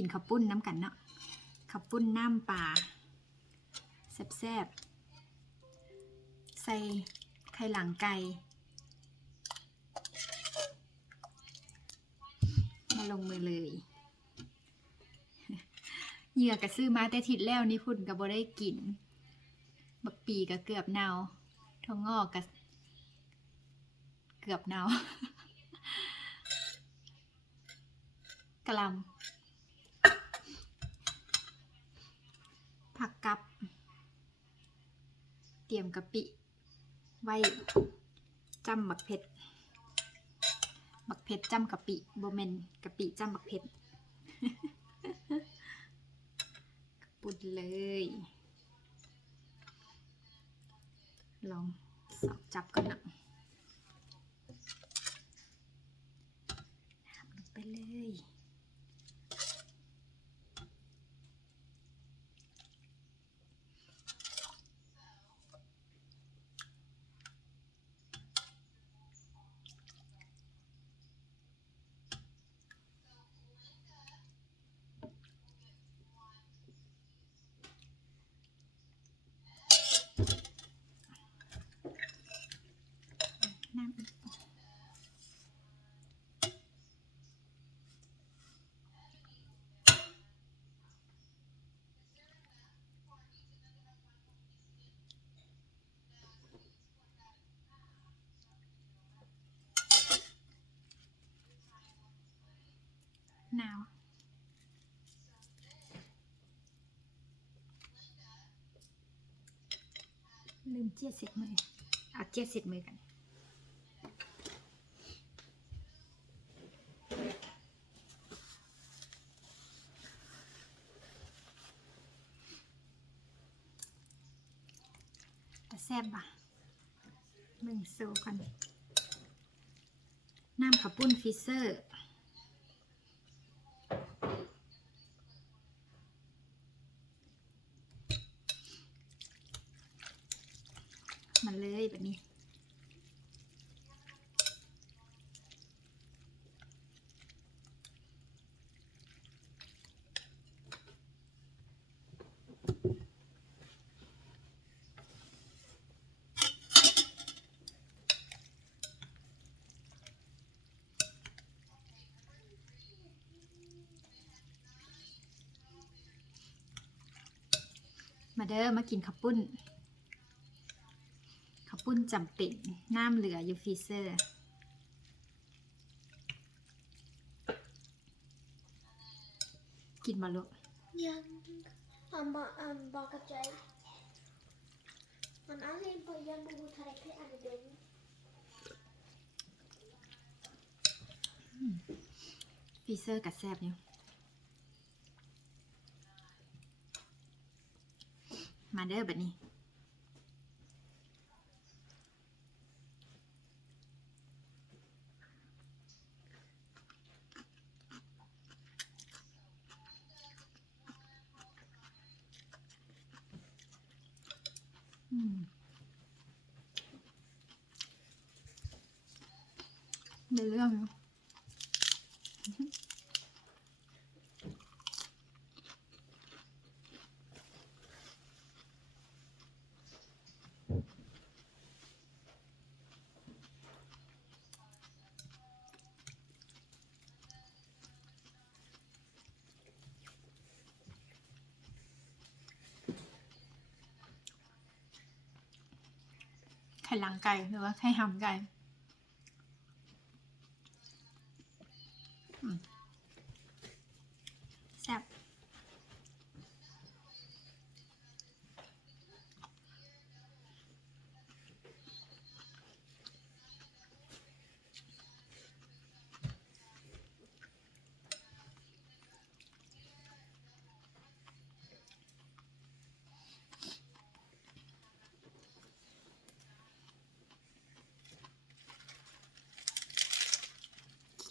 กินข้าวปุ้นน้ำกันเนาะข้าวปุ้นน้ำปลาแซ่บๆใส่ไข่หลังไก่มาลงมือเลยเหยื่อกระซื้อมาแต่ทิศแล้วนี่พุ่นก็บ่ได้กินบักปีก็เกือบเน่าถั่วงอกก็เกือบเน่ากะหล่ำผักกับเตรียมกะปิไว้จ้ำบักเผ็ดจ้ำกะปิบ่แม่นกะปิจ้ำบักเผ็ดปุดเลยลองสอบจับกันนะลงไปเลยน้ำหนาวลืมเจียดเสร็จมือเอาเจียดเสร็จมือกันแซ่บบ่ะมึงโซกันน้ำข้าวปุ้นฟิเซอร์มาเลยแบบนี้มาเด้อมากินข้าวปุ้นจำเป็นน้ำเหลืออยู่ฟรีเซอร์กินมาลูกยังบอกกับใจมันอะไรพอยังบูทาร์ให้อันเดิมฟรีเซอร์กับแซบอยู่มาเด้อแบบนี้ในเรื่องไข่หลังไก่หรือว่าไข่หำไก่แซ่บ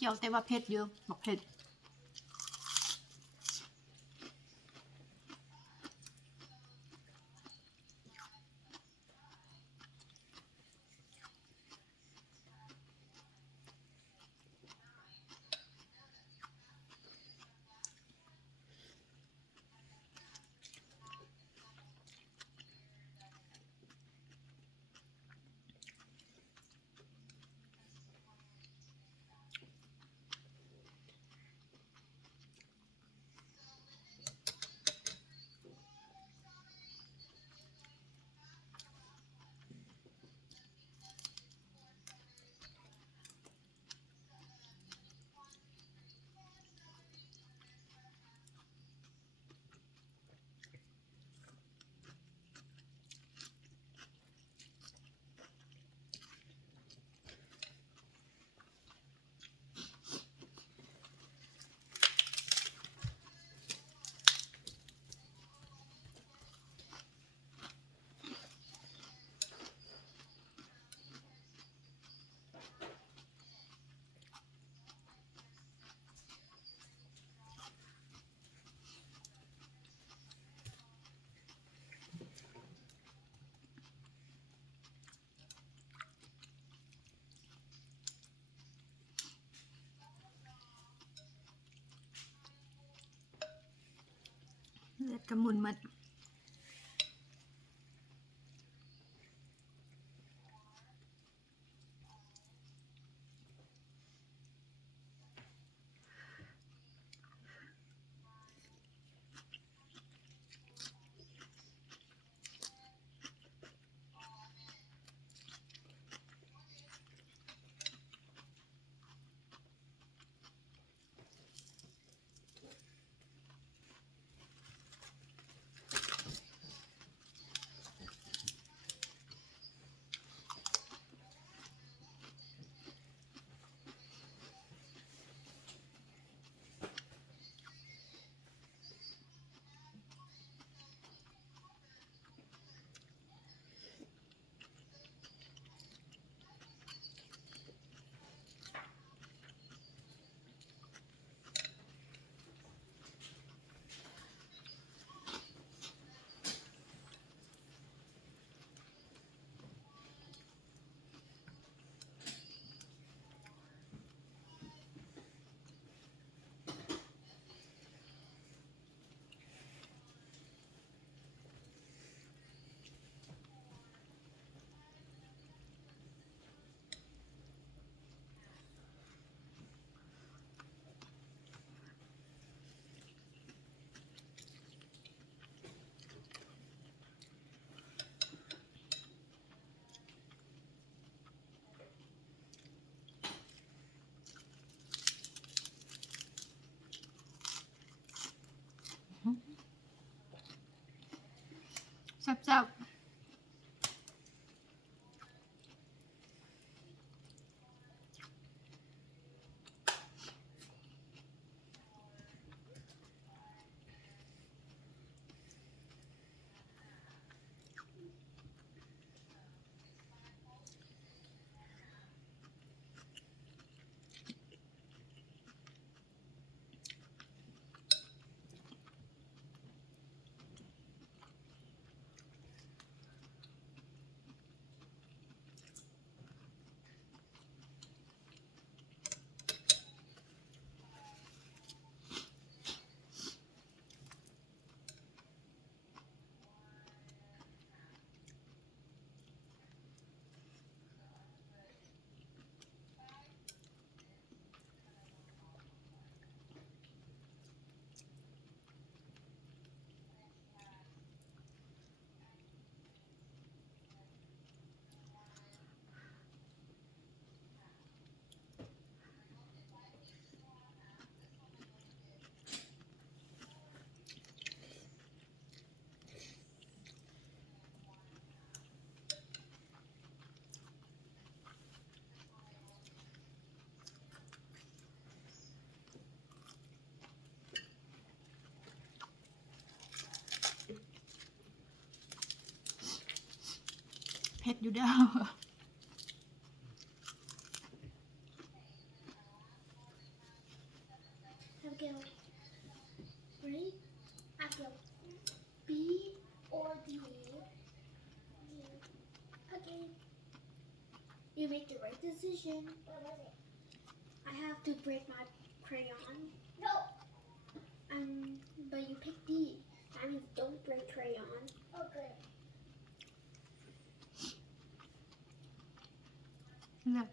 เคี่ยวแต่ว่าเผ็ดเยอะบอกเผ็ด เลือดกระมุนหมัดแซ่บเผ็ดอยู่เด้อ Abigail, ready? Abigail, B or D? Okay. You make the right decision. What was it? I have to break my crayon. No. But you pick D. That means don't break crayon. Okay. เลือด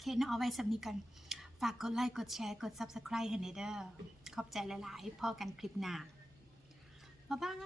เคเนาะเอาไว้สำนี้กันฝากกดไลค์กดแชร์กด Subscribe ให้เด้อขอบใจหลายๆพอกันคลิปหน้าบ๊ายบาย